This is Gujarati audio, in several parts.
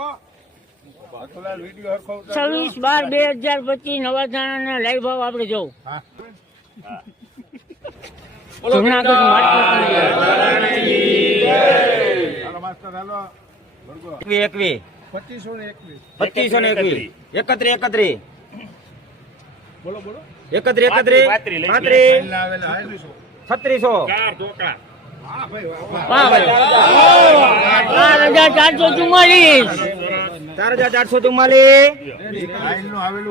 26/12/2025 નવા ધાણાના લાઈવ ભાવ આપણે જોઉં જૂનાગઢ માર્કેટ 2521 બોલો 31 3600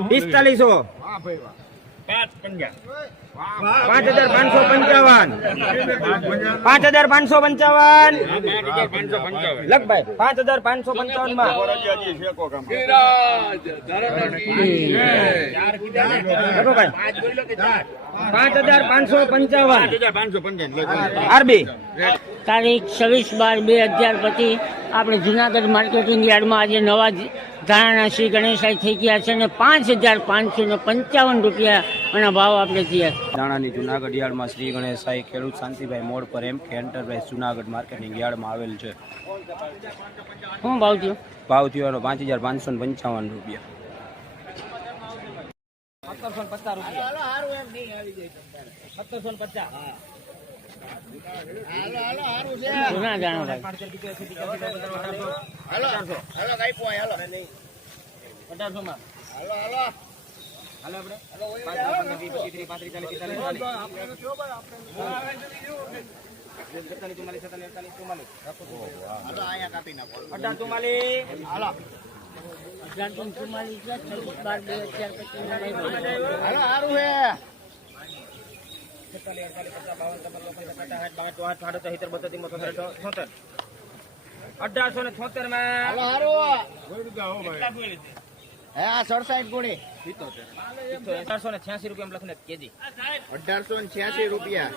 4500 5555 લખભાઈ 5555 માં 5555 આરબી તારીખ 26/12/2025 આપણે જુનાગઢ માર્કેટિંગ યાર્ડમાં આજે નવા ધાણાના શ્રી ગણેશાઈ થઈ ગયા છે અને 5555 રૂપિયા અને ભાવ આપણે થયા. ધાણાની જુનાગઢ યાર્ડમાં શ્રી ગણેશાઈ ખેડૂત શાંતિભાઈ મોડ પર MK એન્ટરપ્રાઇઝ જુનાગઢ માર્કેટિંગ યાર્ડમાં આવેલ છે. શું ભાવ થયો? ભાવ થયો 5555 રૂપિયા. 1750 જૂના જાણો ₹1886 રૂપિયા.